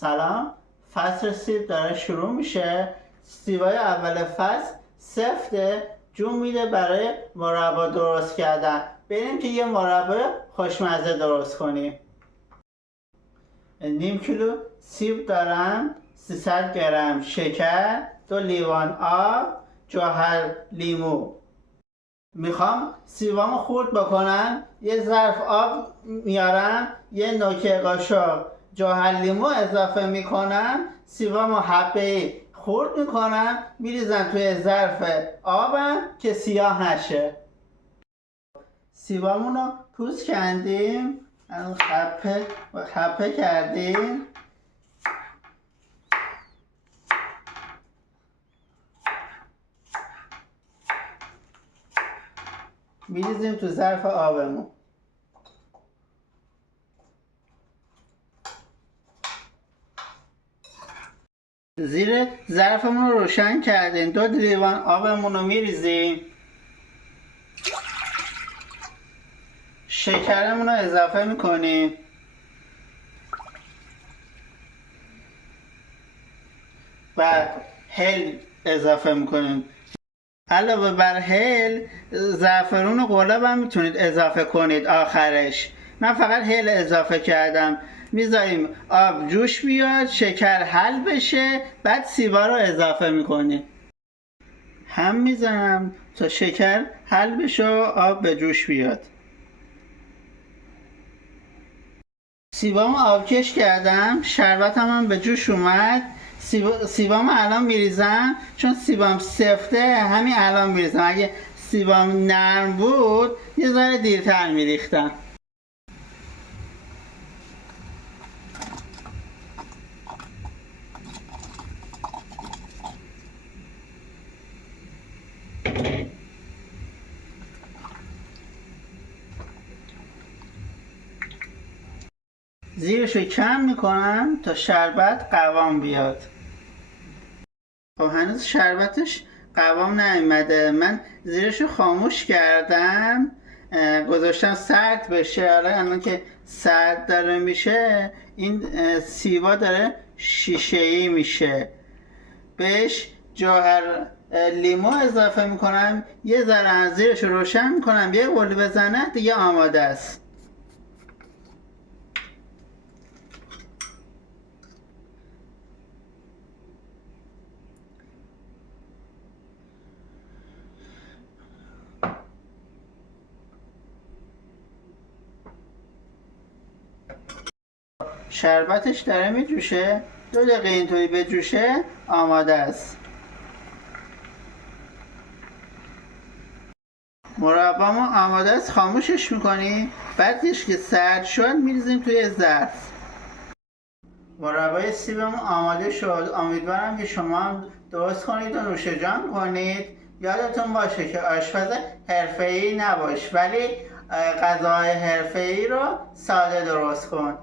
سلام. فصل سیب داره شروع میشه. سیبای اول فصل سفته، جون میده برای مربا درست کردن. بریم که یه مربا خوشمزه درست کنیم. نیم کیلو سیب دارم، 300 گرم شکر، 2 لیوان آب، جوهر لیمو. میخوام سیبامو خورد بکنم. یه ظرف آب میارم، یه نوک قاشق جوهر لیمو اضافه میکنم، سیبامو حبه‌ای خورد میکنم، میریزم توی ظرف آبم که سیاه نشه. سیبامونو پوست کندیم، حبه کردیم. میریزیم تو ظرف آبمون. زیر ظرفمون رو روشن کردیم. 2 لیوان آبمون رو میریزیم. شکرمون رو اضافه میکنیم و هل اضافه میکنیم. علاوه بر هل، زعفرون و قلاب هم میتونید اضافه کنید آخرش. من فقط هل اضافه کردم. میذاریم آب جوش بیاد، شکر حل بشه، بعد سیبا رو اضافه میکنیم. هم میزنم تا شکر حل بشه و آب به جوش بیاد. سیبامو آبکش کردم، شربتم هم به جوش اومد. سیبامو الان میریزم، چون سیبام سفته همین الان میریزم. اگه سیبام نرم بود یه ذره دیرتر میریختم. زیرشو کم میکنم تا شربت قوام بیاد. خب هنوز شربتش قوام نیومده. من زیرشو خاموش کردم، گذاشتم سرد بشه. حالا الان که سرد داره میشه، این سیبا داره شیشه‌ای میشه. بهش جوهر لیمو اضافه میکنم، یه ذره زیرشو روشن میکنم، یه قلی بزنه دیگه آماده است. شربتش داره میجوشه. 2 دقیقه اینطوری بجوشه آماده است. مربامو آماده است. خاموشش میکنیم. بعدش که سرد شد میریزیم توی ظرف. مربای سیبمون آماده شد. امیدوارم که شما هم درست کنید و نوش جان کنید. یادتون باشه که آشپز حرفه‌ای نباش، ولی غذاهای حرفه‌ای رو ساده درست کن.